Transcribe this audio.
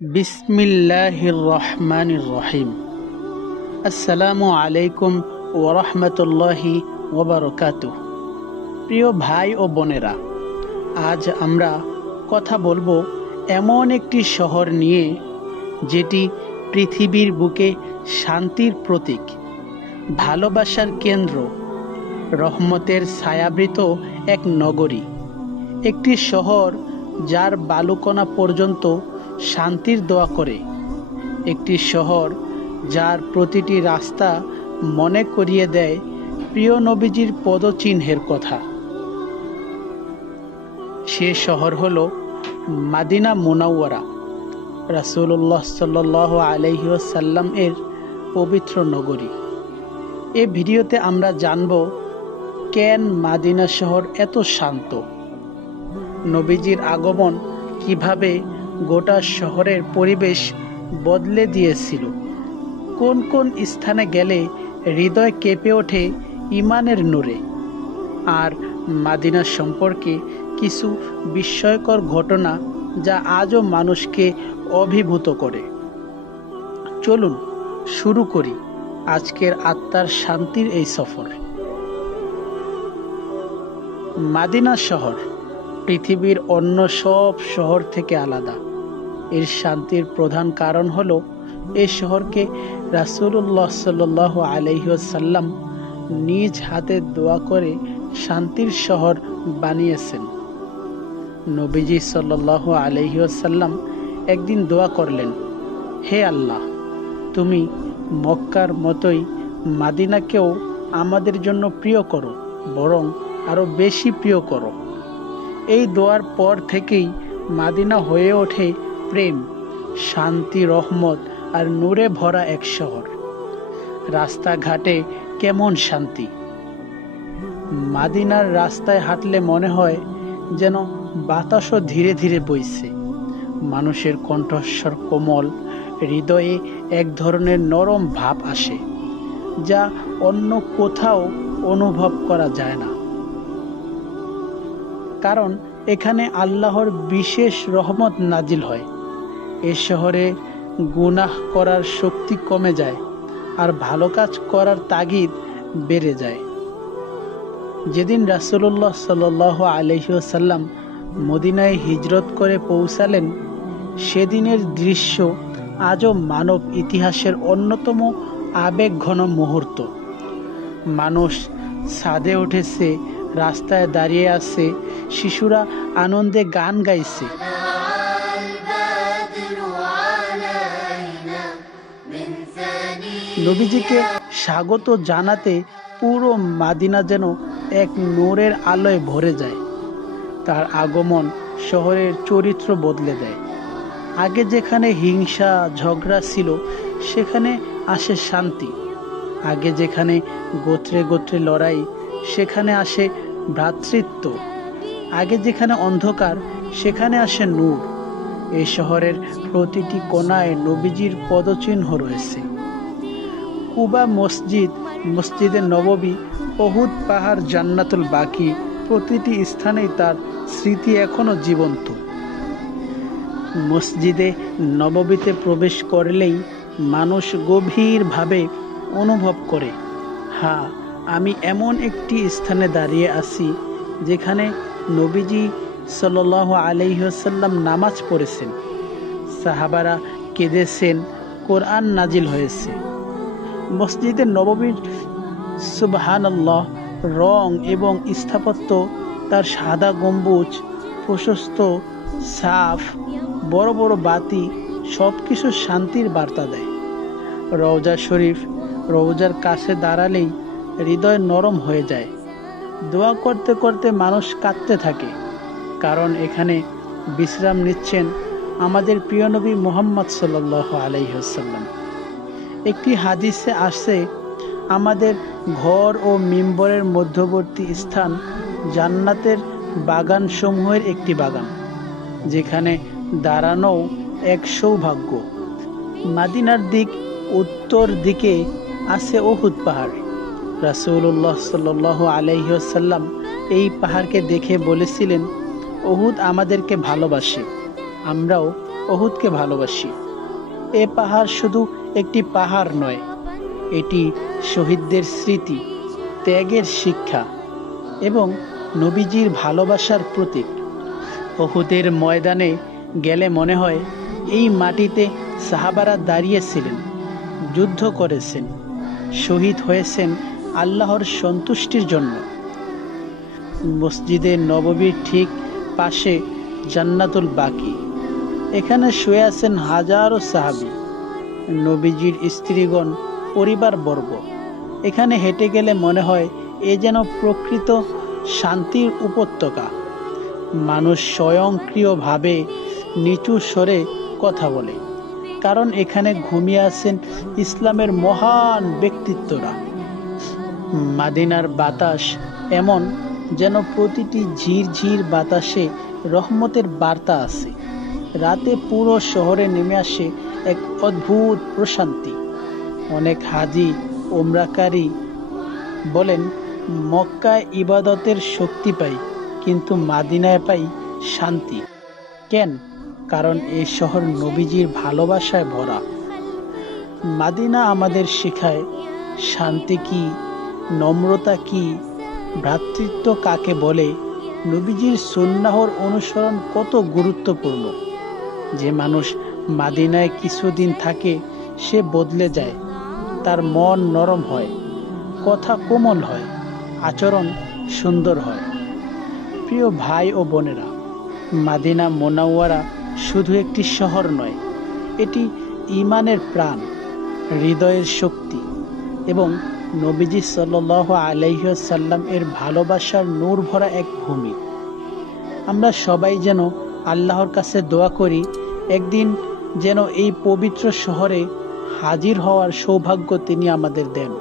বিসমিল্লাহির রহমানির রহিম। আসসালামু আলাইকুম ওয়া রাহমাতুল্লাহি ওয়া বারাকাতুহু। প্রিয় ভাই ও বোনেরা, আজ আমরা কথা বলবো এমন একটি শহর নিয়ে যেটি পৃথিবীর বুকে শান্তির প্রতীক, ভালোবাসার কেন্দ্র, রহমতের ছায়াবৃত এক নগরী, একটি শহর যার বালুকণা পর্যন্ত শান্তির দোয়া করে, একটি শহর যার প্রতিটি রাস্তা মনে করিয়ে দেয় প্রিয় নবীজির পদচিহ্নের কথা। সে শহর হলো মাদিনা মুনাওয়ারা, রাসূলুল্লাহ সাল্লাল্লাহু আলাইহি ওয়াসাল্লাম এর পবিত্র নগরী। এই ভিডিওতে আমরা জানব কেন মাদিনা শহর এত শান্ত, নবীজির আগমন কিভাবে গোটা শহরের পরিবেশ বদলে দিয়েছিল, কোন কোন স্থানে গেলে হৃদয় কেঁপে ওঠে ইমানের নূরে, আর মাদিনা সম্পর্কে কিছু বিস্ময়কর ঘটনা যা আজও মানুষকে অভিভূত করে। চলুন শুরু করি আজকের আত্মার শান্তির এই সফর। মাদিনা শহর পৃথিবীর অন্য সব শহর থেকে আলাদা। এর শান্তির প্রধান কারণ হলো এই শহরকে রাসূলুল্লাহ সাল্লাল্লাহু আলাইহি ওয়াসাল্লাম নিজ হাতে দোয়া করে শান্তির শহর বানিয়েছেন। নবীজি সাল্লাল্লাহু আলাইহি ওয়াসাল্লাম একদিন দোয়া করলেন, হে আল্লাহ, তুমি মক্কার মতোই মাদিনাকেও আমাদের জন্য প্রিয় করো, বরং আরো বেশি প্রিয় করো। এই দোয়ার পর থেকেই মাদিনা হয়ে ওঠে প্রেম, শান্তি, রহমত আর নূরে ভরা এক শহর। রাস্তাঘাটে কেমন শান্তি! মাদিনার রাস্তায় হাঁটলে মনে হয় যেন বাতাসও ধীরে ধীরে বইছে। মানুষের কণ্ঠস্বর কোমল, হৃদয়ে এক ধরনের নরম ভাব আসে যা অন্য কোথাও অনুভব করা যায় না। কারণ এখানে আল্লাহর বিশেষ রহমত নাজিল হয়। এ শহরে গুনাহ করার শক্তি কমে যায় আর ভালো কাজ করার তাগিদ বেড়ে যায়। যেদিন রাসূলুল্লাহ সাল্লাল্লাহু আলাইহি ওয়াসাল্লাম মদিনায় হিজরত করে পৌঁছালেন, সেদিনের দৃশ্য আজও মানব ইতিহাসের অন্যতম আবেগঘন মুহূর্ত। মানুষ ছাদে উঠেছে, রাস্তায় দাঁড়িয়ে আছে, শিশুরা আনন্দে গান গাইছে। নবীজিকে স্বাগত জানাতে পুরো মাদিনা যেন এক নূরের আলোয় ভরে যায়। তার আগমন শহরের চরিত্র বদলে দেয়। আগে যেখানে হিংসা ঝগড়া ছিল, সেখানে আসে শান্তি। আগে যেখানে গোত্রে গোত্রে লড়াই, সেখানে আসে ভ্রাতৃত্ব। আগে যেখানে অন্ধকার, সেখানে আসে নূর। এই শহরের প্রতিটি কোণায় নবীজির পদচিহ্ন রয়েছে। কুবা মসজিদ, মসজিদে নববী, উহুদ পাহাড়, জান্নাতুল বাকি, প্রতিটি স্থানেই তার স্মৃতি এখনো জীবন্ত। মসজিদে নববীতে প্রবেশ করলেই মানুষ গভীরভাবে অনুভব করে, হ্যাঁ, আমি এমন একটি স্থানে দাঁড়িয়ে আছি যেখানে নবীজি সাল্লাল্লাহু আলাইহি ওয়াসাল্লাম নামাজ পড়েছেন, সাহাবারা কেঁদেছেন, কোরআন নাজিল হয়েছে। মসজিদে নববীর সুবহানাল্লাহ রং এবং স্থাপত্য, তার সাদা গম্বুজ, প্রশস্ত সাফ, বড় বড় বাতি, সবকিছু শান্তির বার্তা দেয়। রওজা শরীফ, রওজার কাছে দাঁড়ালেই হৃদয় নরম হয়ে যায়। দোয়া করতে করতে মানুষ কাঁদতে থাকে, কারণ এখানে বিশ্রাম নিচ্ছেন আমাদের প্রিয় নবী মুহাম্মদ সাল্লাল্লাহু আলাইহি ওয়াসাল্লাম। একটি হাদিসে আসে, আমাদের ঘর ও মিম্বরের মধ্যবর্তী স্থান জান্নাতের বাগান সমূহের একটি বাগান, যেখানে দাঁড়ানো এক সৌভাগ্য। মাদিনার দিক উত্তর দিকে আছে উহুদ পাহাড়। রাসূলুল্লাহ সাল্লাল্লাহু আলাইহি ওয়াসাল্লাম এই পাহাড়কে দেখে বলেছিলেন, উহুদ আমাদেরকে ভালোবাসে, আমরাও উহুদকে ভালোবাসি। এ পাহাড় শুধু একটি পাহাড় নয়, এটি শহীদদের স্মৃতি, ত্যাগের শিক্ষা এবং নবীজির ভালোবাসার প্রতীক। উহুদের ময়দানে গেলে মনে হয় এই মাটিতে সাহাবারা দাঁড়িয়েছিলেন, যুদ্ধ করেছেন, শহীদ হয়েছেন আল্লাহর সন্তুষ্টির জন্য। মসজিদে নববীর ঠিক পাশে জান্নাতুল বাকি, এখানে শুয়ে আছেন হাজারো সাহাবী, নবীজির স্ত্রীগণ, পরিবারবর্গ। এখানে হেঁটে গেলে মনে হয় এ যেন প্রকৃত শান্তির উপত্যকা। মানুষ স্বয়ংক্রিয়ভাবে নিচু স্বরে কথা বলে, কারণ এখানে ঘুমিয়ে আছেন ইসলামের মহান ব্যক্তিত্বরা। মাদিনার বাতাস এমন যেন প্রতিটি ঝিরঝির বাতাসে রহমতের বার্তা আছে। রাতে পুরো শহরে নেমে আসে এক অদ্ভুত প্রশান্তি। অনেক হাজি ওমরাকারী বলেন, মক্কায় ইবাদতের শক্তি পাই, কিন্তু মাদিনায় পাই শান্তি। কেন? কারণ এই শহর নবীজির ভালোবাসায় ভরা। মাদিনা আমাদের শেখায় শান্তি কি, নম্রতা কি, ভ্রাতৃত্ব কাকে বলে, নবীজির সুন্নাহর অনুসরণ কত গুরুত্বপূর্ণ। যে মানুষ মাদিনায় কিছুদিন থাকে সে বদলে যায়, তার মন নরম হয়, কথা কোমল হয়, আচরণ সুন্দর হয়। প্রিয় ভাই ও বোনেরা, মাদিনা মোনাওয়ারা শুধু একটি শহর নয়, এটি ঈমানের প্রাণ, হৃদয়ের শক্তি এবং নবীজি সাল্লাল্লাহু আলাইহি ওয়াসাল্লাম এর ভালোবাসার নূর ভরা এক ভূমি। আমরা সবাই যেন আল্লাহর কাছে দোয়া করি একদিন যেন এই পবিত্র শহরে হাজির হওয়ার সৌভাগ্য তিনি আমাদের দেন।